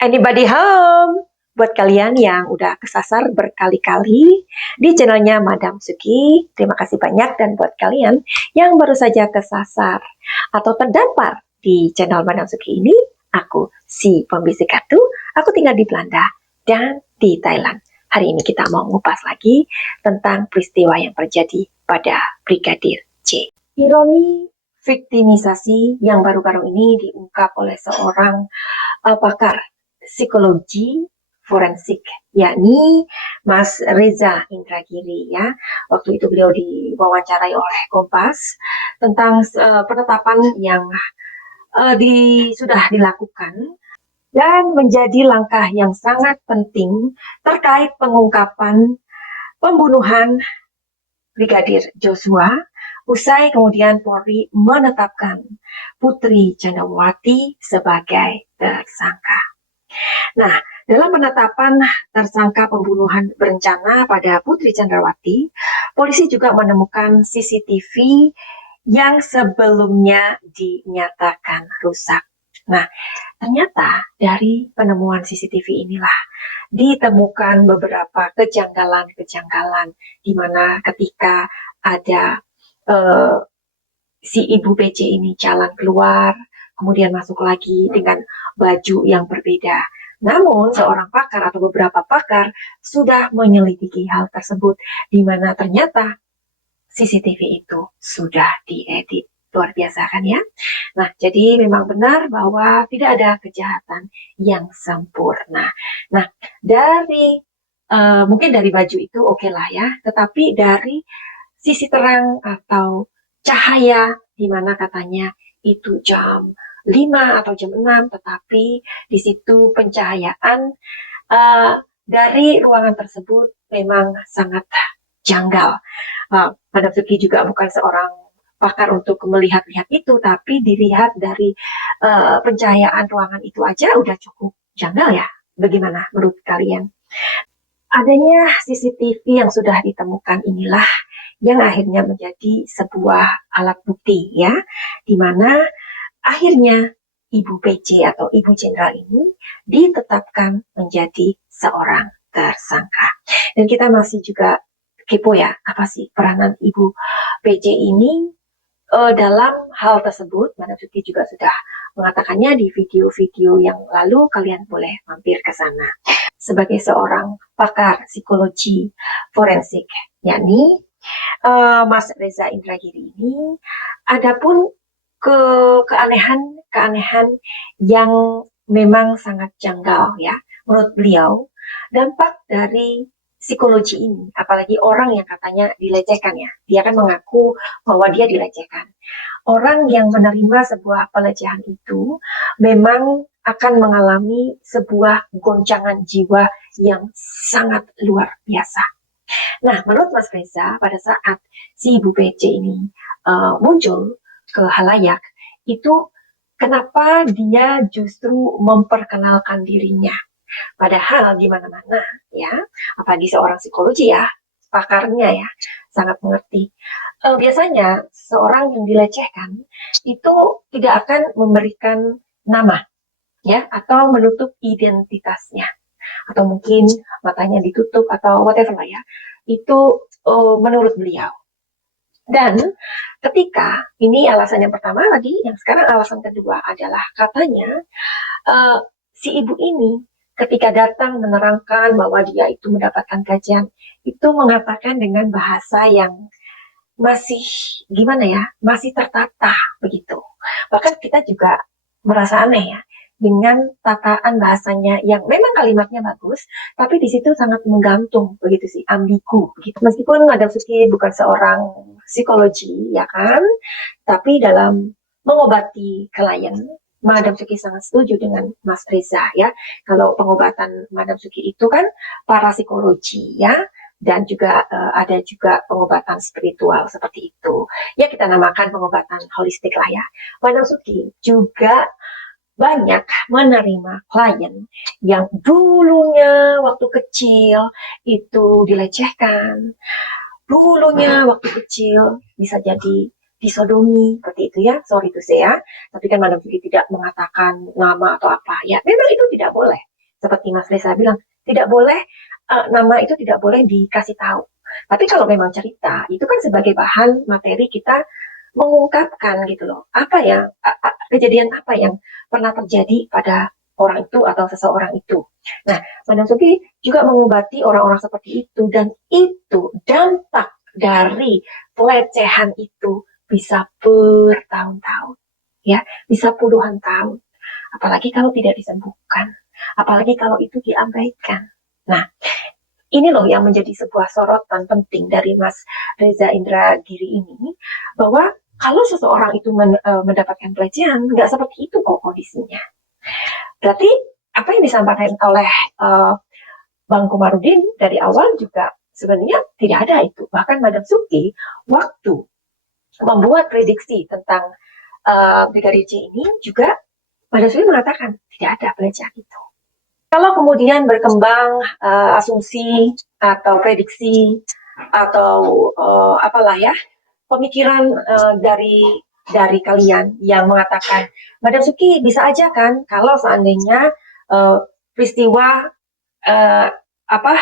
Anybody home? Buat kalian yang udah kesasar berkali-kali di channelnya Madam Suki, terima kasih banyak. Dan buat kalian yang baru saja kesasar atau terdampar di channel Madam Suki ini, aku si pembisik kartu, aku tinggal di Belanda dan di Thailand. Hari ini kita mau ngupas lagi tentang peristiwa yang terjadi pada Brigadir J. Ironi viktimisasi yang baru-baru ini diungkap oleh seorang pakar psikologi forensik, yakni Mas Reza Indragiri ya. Waktu itu beliau diwawancarai oleh Kompas tentang penetapan yang sudah dilakukan dan menjadi langkah yang sangat penting terkait pengungkapan pembunuhan Brigadir Joshua. Usai kemudian Polri menetapkan Putri Candrawati sebagai tersangka. Nah, dalam penetapan tersangka pembunuhan berencana pada Putri Candrawati, polisi juga menemukan CCTV yang sebelumnya dinyatakan rusak. Nah, ternyata dari penemuan CCTV inilah ditemukan beberapa kejanggalan-kejanggalan di mana ketika ada si ibu PC ini jalan keluar, kemudian masuk lagi dengan baju yang berbeda. Namun, seorang pakar atau beberapa pakar sudah menyelidiki hal tersebut, di mana ternyata CCTV itu sudah diedit. Luar biasa kan ya? Nah, jadi memang benar bahwa tidak ada kejahatan yang sempurna. Nah, dari mungkin dari baju itu oke lah ya, tetapi dari sisi terang atau cahaya, di mana katanya itu jam 5 atau jam 6, tetapi di situ pencahayaan dari ruangan tersebut memang sangat janggal. Madam Suki juga bukan seorang pakar untuk melihat-lihat itu, tapi dilihat dari pencahayaan ruangan itu aja udah cukup janggal ya. Bagaimana menurut kalian? Adanya CCTV yang sudah ditemukan inilah yang akhirnya menjadi sebuah alat bukti ya, di mana akhirnya Ibu PC atau Ibu Jenderal ini ditetapkan menjadi seorang tersangka. Dan kita masih juga kepo ya, apa sih peranan Ibu PC ini dalam hal tersebut. Madam Suki juga sudah mengatakannya di video-video yang lalu, kalian boleh mampir ke sana. Sebagai seorang pakar psikologi forensik, yakni Mas Reza Indragiri ini, adapun keanehan yang memang sangat janggal ya menurut beliau. Dampak dari psikologi ini, apalagi orang yang katanya dilecehkan ya, dia kan mengaku bahwa dia dilecehkan. Orang yang menerima sebuah pelecehan itu memang akan mengalami sebuah goncangan jiwa yang sangat luar biasa. Nah, menurut Mas Reza, pada saat si Ibu PC ini muncul ke halayak, itu kenapa dia justru memperkenalkan dirinya? Padahal di mana-mana ya, apalagi seorang psikologi ya, pakarnya ya, sangat mengerti. Biasanya seorang yang dilecehkan itu tidak akan memberikan nama ya, atau menutup identitasnya, atau mungkin matanya ditutup atau whatever lah ya. Itu menurut beliau. Dan ketika ini alasan yang pertama tadi, yang sekarang alasan kedua adalah katanya si ibu ini ketika datang menerangkan bahwa dia itu mendapatkan gajian, itu mengatakan dengan bahasa yang masih gimana ya, masih tertata begitu. Bahkan kita juga merasa aneh ya dengan tataan bahasanya yang memang kalimatnya bagus, tapi di situ sangat menggantung begitu sih, ambigu begitu. Meskipun Madam Suki bukan seorang psikologi ya kan, tapi dalam mengobati klien, Madam Suki sangat setuju dengan Mas Reza ya. Kalau pengobatan Madam Suki itu kan para psikologi ya, dan juga ada juga pengobatan spiritual seperti itu. Ya kita namakan pengobatan holistik lah ya. Madam Suki juga banyak menerima klien yang dulunya waktu kecil itu dilecehkan, dulunya waktu kecil bisa jadi disodomi seperti itu ya, sorry to say ya, tapi kan Madam Suki tidak mengatakan nama atau apa ya, memang itu tidak boleh seperti Mas Reza bilang, tidak boleh nama itu tidak boleh dikasih tahu. Tapi kalau memang cerita, itu kan sebagai bahan materi kita mengungkapkan gitu loh. Apa yang kejadian apa yang pernah terjadi pada orang itu atau seseorang itu. Nah, Madam Suki juga mengobati orang-orang seperti itu dan itu dampak dari pelecehan itu bisa bertahun-tahun, ya, bisa puluhan tahun. Apalagi kalau tidak disembuhkan, apalagi kalau itu diabaikan. Nah, ini loh yang menjadi sebuah sorotan penting dari Mas Reza Indragiri ini, bahwa kalau seseorang itu mendapatkan pelecehan, nggak seperti itu kok kondisinya. Berarti apa yang disampaikan oleh Bang Komarudin dari awal juga sebenarnya tidak ada itu. Bahkan Madam Suki waktu membuat prediksi tentang Brigadir J ini juga Madam Suki mengatakan tidak ada pelecehan itu. Kalau kemudian berkembang asumsi atau prediksi atau apalah ya pemikiran dari kalian yang mengatakan Madam Suki bisa aja kan kalau seandainya peristiwa apa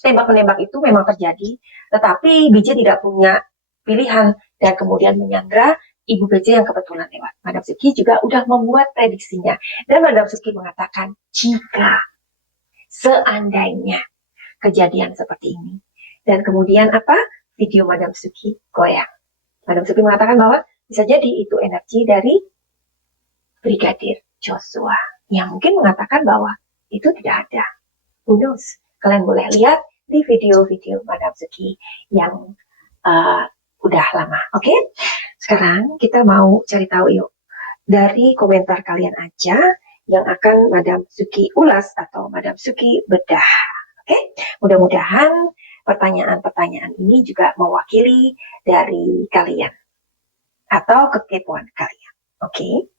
tembak-menembak itu memang terjadi, tetapi BJ tidak punya pilihan dan kemudian menyandra Ibu BJ yang kebetulan lewat. Madam Suki juga udah membuat prediksinya dan Madam Suki mengatakan jika seandainya kejadian seperti ini dan kemudian apa video Madam Suki goyang. Madam Suki mengatakan bahwa bisa jadi itu energi dari Brigadir Joshua yang mungkin mengatakan bahwa itu tidak ada. Who knows? Kalian boleh lihat di video-video Madam Suki yang udah lama. Oke? Sekarang kita mau cari tahu yuk. Dari komentar kalian aja yang akan Madam Suki ulas atau Madam Suki bedah. Oke? Mudah-mudahan pertanyaan-pertanyaan ini juga mewakili dari kalian atau kekepoan kalian. Oke?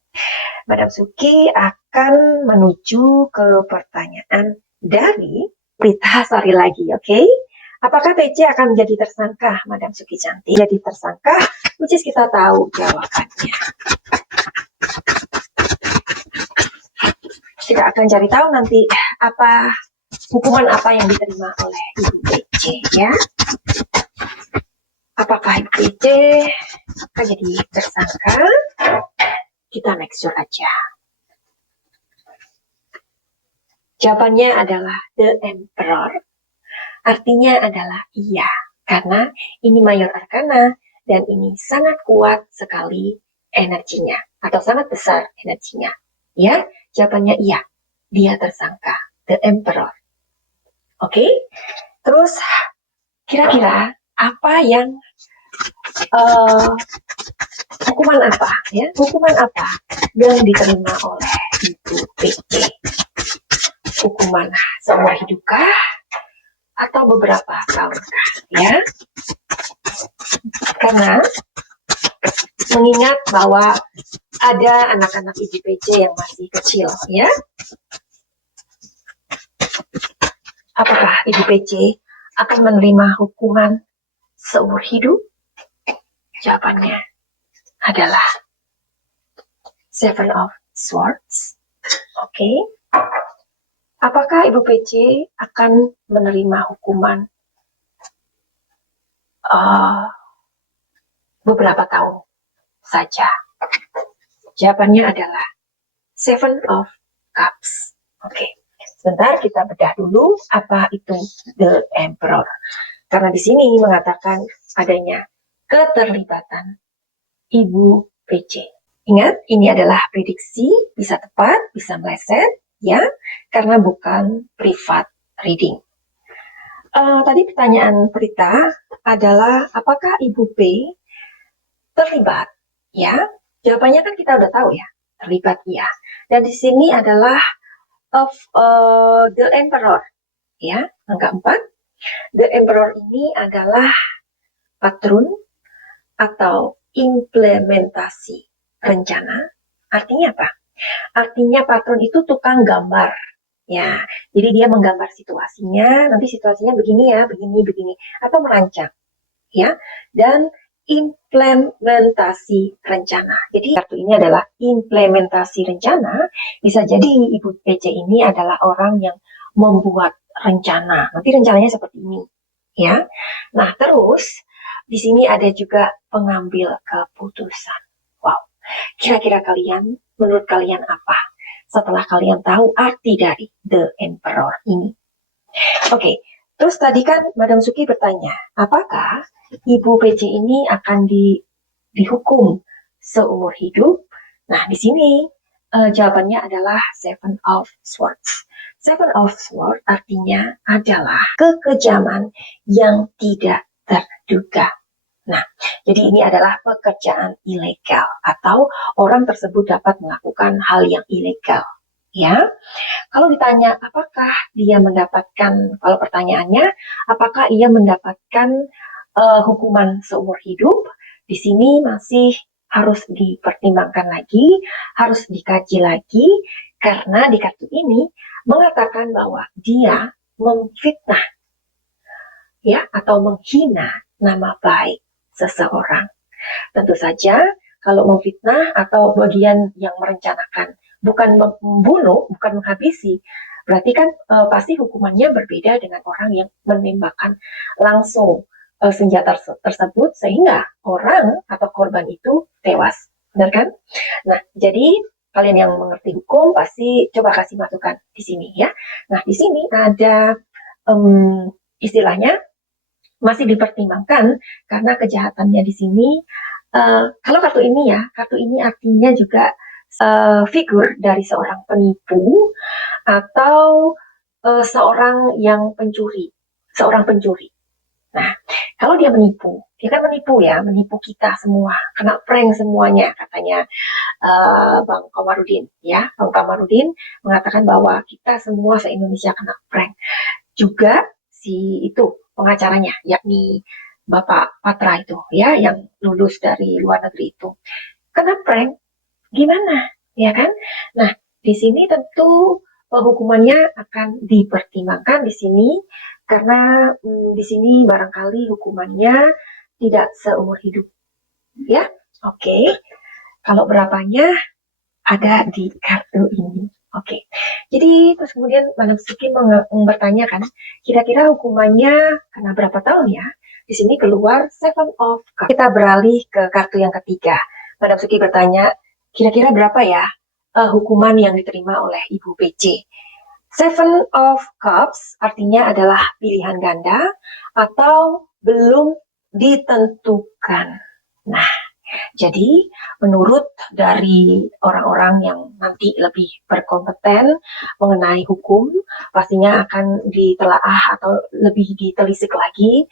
Madam Suki akan menuju ke pertanyaan dari Prita Sari lagi, oke? Apakah PC akan menjadi tersangka, Madam Suki cantik? Jadi tersangka, which is kita tahu jawabannya. Kita akan cari tahu nanti apa hukuman apa yang diterima oleh Ibu PC, ya? Apakah Ibu PC akan jadi tersangka? Kita make sure aja. Jawabannya adalah The Emperor. Artinya adalah iya, karena ini mayor arkana dan ini sangat kuat sekali energinya atau sangat besar energinya. Ya, jawabannya iya, dia tersangka, The Emperor. Oke, terus kira-kira apa yang hukuman apa ya? Hukuman apa yang diterima oleh Ibu PC? Hukuman seumur hidupkah? Atau beberapa tahun ya, karena mengingat bahwa ada anak-anak Ibu PC yang masih kecil ya. Apakah Ibu PC akan menerima hukuman seumur hidup? Jawabannya adalah Seven of Swords. Oke. Apakah Ibu PC akan menerima hukuman beberapa tahun saja? Jawabannya adalah Seven of Cups. Oke, sebentar kita bedah dulu apa itu The Emperor. Karena di sini mengatakan adanya keterlibatan Ibu PC. Ingat, ini adalah prediksi, bisa tepat, bisa meleset, ya, karena bukan privat reading. Tadi pertanyaan Prita adalah apakah Ibu P terlibat? Ya, jawabannya kan kita udah tahu ya, terlibat ya. Dan di sini adalah of the Emperor, ya, angka 4. The Emperor ini adalah patron atau implementasi rencana. Artinya apa? Artinya patron itu tukang gambar. Ya, jadi dia menggambar situasinya, nanti situasinya begini ya, begini, begini, atau merancang. Ya, dan implementasi rencana. Jadi kartu ini adalah implementasi rencana. Bisa jadi Ibu PC ini adalah orang yang membuat rencana. Nanti rencananya seperti ini, ya. Nah, terus di sini ada juga pengambil keputusan. Wow. Kira-kira menurut kalian apa setelah kalian tahu arti dari The Emperor ini? Oke, terus tadi kan Madam Suki bertanya, apakah Ibu PC ini akan dihukum seumur hidup? Nah, di sini jawabannya adalah Seven of Swords. Seven of Swords artinya adalah kekejaman yang tidak terduga. Nah, jadi ini adalah pekerjaan ilegal atau orang tersebut dapat melakukan hal yang ilegal. Ya, kalau ditanya apakah dia mendapatkan, kalau pertanyaannya apakah ia mendapatkan hukuman seumur hidup, di sini masih harus dipertimbangkan lagi, harus dikaji lagi, karena di kartu ini mengatakan bahwa dia memfitnah, ya, atau menghina nama baik seseorang. Tentu saja kalau memfitnah atau bagian yang merencanakan, bukan membunuh, bukan menghabisi, berarti kan pasti hukumannya berbeda dengan orang yang menembakkan langsung senjata tersebut sehingga orang atau korban itu tewas. Benar kan? Nah, jadi kalian yang mengerti hukum pasti coba kasih masukan di sini ya. Nah, di sini ada istilahnya masih dipertimbangkan karena kejahatannya di sini. Kalau kartu ini ya, kartu ini artinya juga figur dari seorang penipu atau seorang yang pencuri, seorang pencuri. Nah, kalau dia menipu, dia kan menipu ya, menipu kita semua, kena prank semuanya katanya Bang Komarudin ya. Bang Komarudin mengatakan bahwa kita semua se-Indonesia kena prank. Juga si itu pengacaranya, yakni Bapak Patra itu ya, yang lulus dari luar negeri itu. Kena prank, gimana? Ya kan? Nah, di sini tentu hukumannya akan dipertimbangkan di sini karena di sini barangkali hukumannya tidak seumur hidup. Ya, oke. Kalau berapanya ada di kartu ini. Oke, jadi terus kemudian Madam Suki bertanya kan, kira-kira hukumannya kena berapa tahun ya? Di sini keluar Seven of Cups. Kita beralih ke kartu yang ketiga. Madam Suki bertanya, kira-kira berapa ya hukuman yang diterima oleh Ibu PC? Seven of Cups artinya adalah pilihan ganda atau belum ditentukan. Nah, jadi, menurut dari orang-orang yang nanti lebih berkompeten mengenai hukum, pastinya akan ditelaah atau lebih ditelisik lagi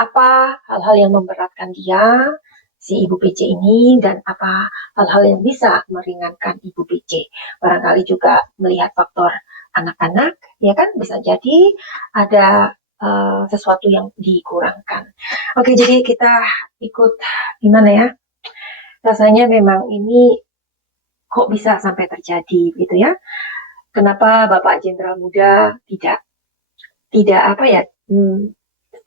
apa hal-hal yang memberatkan dia, si Ibu PC ini, dan apa hal-hal yang bisa meringankan Ibu PC. Barangkali juga melihat faktor anak-anak, ya kan, bisa jadi ada sesuatu yang dikurangkan. Oke, jadi kita ikut gimana ya? Rasanya memang ini kok bisa sampai terjadi gitu ya? Kenapa Bapak Jenderal Muda tidak apa ya?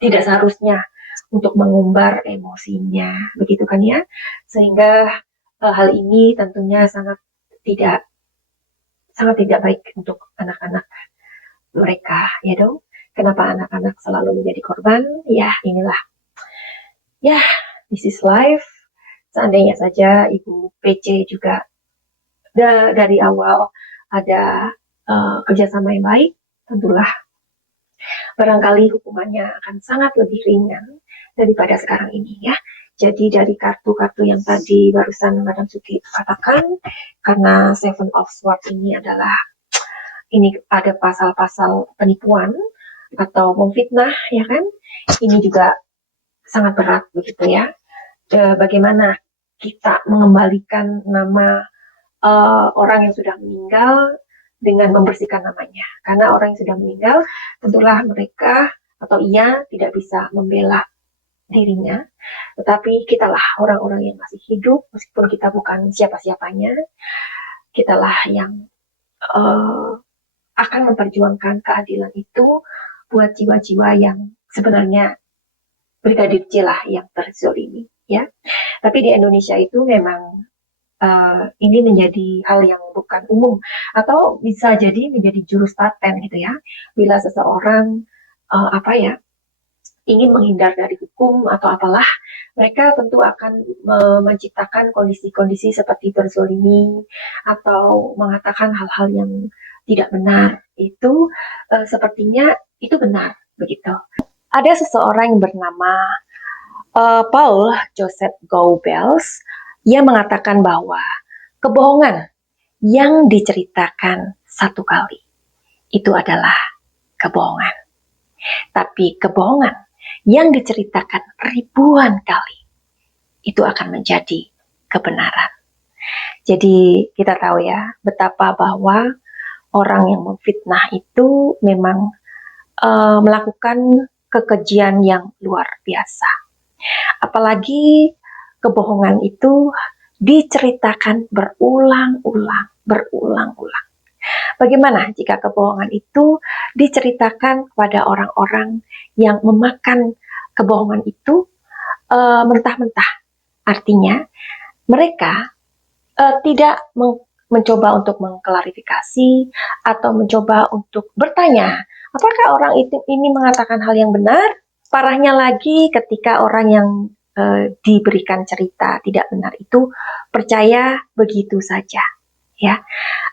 Tidak seharusnya untuk mengumbar emosinya, begitu kan ya? Sehingga hal ini tentunya sangat tidak baik untuk anak-anak mereka, ya dong. Kenapa anak-anak selalu menjadi korban? Ya, inilah. Ya, this is life. Seandainya saja Ibu PC juga dari awal ada kerjasama yang baik, tentulah barangkali hukumannya akan sangat lebih ringan daripada sekarang ini ya. Jadi dari kartu-kartu yang tadi barusan Madam Suki katakan, karena Seven of Swords ini adalah, ini ada pasal-pasal penipuan atau memfitnah ya kan, ini juga sangat berat begitu ya. Bagaimana kita mengembalikan nama orang yang sudah meninggal dengan membersihkan namanya. Karena orang yang sudah meninggal, tentulah mereka atau ia tidak bisa membela dirinya, tetapi kitalah orang-orang yang masih hidup, meskipun kita bukan siapa-siapanya, kitalah yang akan memperjuangkan keadilan itu buat jiwa-jiwa yang sebenarnya Brigadir J lah yang terzolimi, ya. Tapi di Indonesia itu memang ini menjadi hal yang bukan umum atau bisa jadi menjadi jurus paten gitu ya. Bila seseorang apa ya ingin menghindar dari hukum atau apalah, mereka tentu akan menciptakan kondisi-kondisi seperti terzolimi atau mengatakan hal-hal yang tidak benar. Itu sepertinya itu benar begitu. Ada seseorang yang bernama Paul Joseph Goebbels. Ia mengatakan bahwa kebohongan yang diceritakan satu kali itu adalah kebohongan. Tapi kebohongan yang diceritakan ribuan kali itu akan menjadi kebenaran. Jadi kita tahu ya betapa bahwa orang yang memfitnah itu memang melakukan kekejian yang luar biasa. Apalagi kebohongan itu diceritakan berulang-ulang. Bagaimana jika kebohongan itu diceritakan kepada orang-orang yang memakan kebohongan itu mentah-mentah? Artinya mereka tidak mencoba untuk mengklarifikasi atau mencoba untuk bertanya, apakah orang ini mengatakan hal yang benar? Parahnya lagi ketika orang yang diberikan cerita tidak benar itu percaya begitu saja, ya.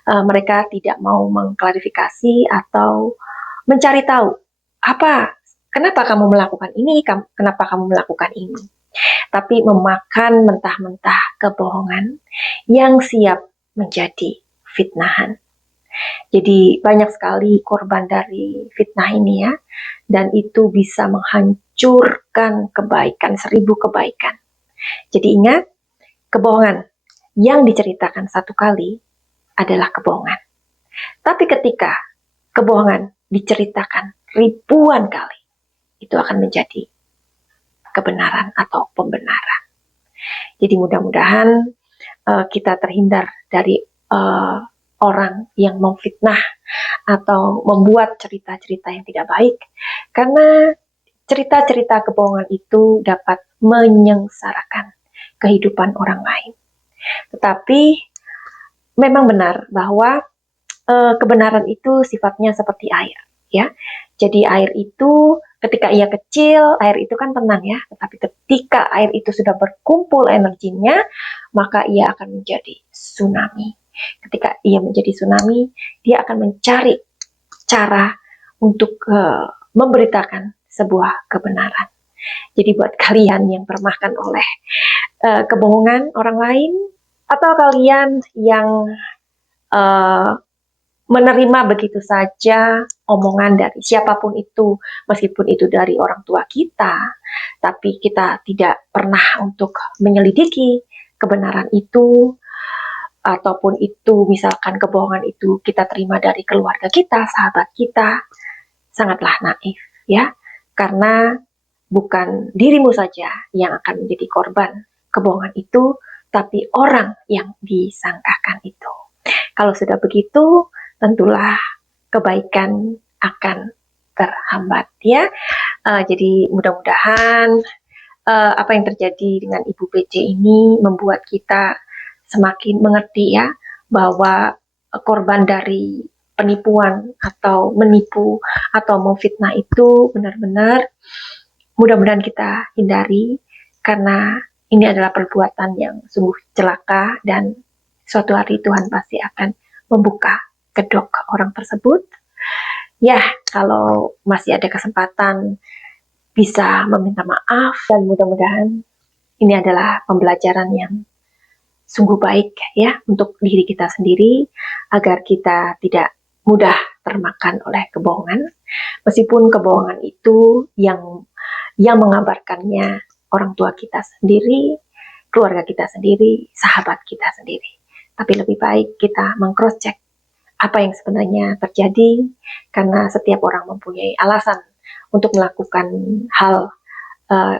Mereka tidak mau mengklarifikasi atau mencari tahu kenapa kamu melakukan ini, kenapa kamu melakukan ini. Tapi memakan mentah-mentah kebohongan yang siap menjadi fitnahan. Jadi banyak sekali korban dari fitnah ini ya, dan itu bisa menghancurkan kebaikan, 1000 kebaikan. Jadi ingat, kebohongan yang diceritakan satu kali adalah kebohongan. Tapi ketika kebohongan diceritakan ribuan kali, itu akan menjadi kebenaran atau pembenaran. Jadi mudah-mudahan kita terhindar dari orang yang memfitnah atau membuat cerita-cerita yang tidak baik, karena cerita-cerita kebohongan itu dapat menyengsarakan kehidupan orang lain. Tetapi memang benar bahwa kebenaran itu sifatnya seperti air, ya. Jadi air itu ketika ia kecil, air itu kan tenang ya, tetapi ketika air itu sudah berkumpul energinya, maka ia akan menjadi tsunami. Ketika ia menjadi tsunami, dia akan mencari cara untuk memberitakan sebuah kebenaran. Jadi buat kalian yang termakan oleh kebohongan orang lain, atau kalian yang menerima begitu saja omongan dari siapapun itu, meskipun itu dari orang tua kita, tapi kita tidak pernah untuk menyelidiki kebenaran itu, ataupun itu misalkan kebohongan itu kita terima dari keluarga kita, sahabat kita, sangatlah naif ya, karena bukan dirimu saja yang akan menjadi korban kebohongan itu, tapi orang yang disangkakan itu. Kalau sudah begitu, tentulah kebaikan akan terhambat ya. Jadi mudah-mudahan apa yang terjadi dengan Ibu PJ ini membuat kita semakin mengerti ya, bahwa korban dari penipuan atau menipu atau memfitnah itu benar-benar mudah-mudahan kita hindari, karena ini adalah perbuatan yang sungguh celaka dan suatu hari Tuhan pasti akan membuka kedok orang tersebut. Ya, kalau masih ada kesempatan bisa meminta maaf, dan mudah-mudahan ini adalah pembelajaran yang sungguh baik ya untuk diri kita sendiri, agar kita tidak mudah termakan oleh kebohongan, meskipun kebohongan itu yang mengabarkannya orang tua kita sendiri, keluarga kita sendiri, sahabat kita sendiri. Tapi lebih baik kita meng-cross check apa yang sebenarnya terjadi, karena setiap orang mempunyai alasan untuk melakukan hal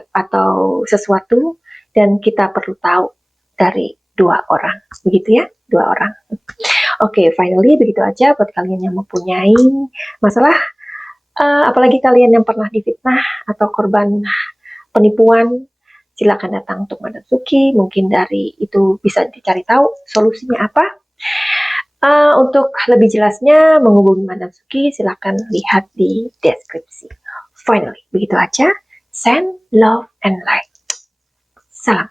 atau sesuatu, dan kita perlu tahu dari 2 orang, begitu ya, 2 orang. Oke, finally begitu aja buat kalian yang mempunyai masalah, apalagi kalian yang pernah difitnah atau korban penipuan, silakan datang untuk Madam Suki. Mungkin dari itu bisa dicari tahu solusinya apa. Untuk lebih jelasnya menghubungi Madam Suki, silakan lihat di deskripsi. Finally, begitu aja. Send love and light. Salam.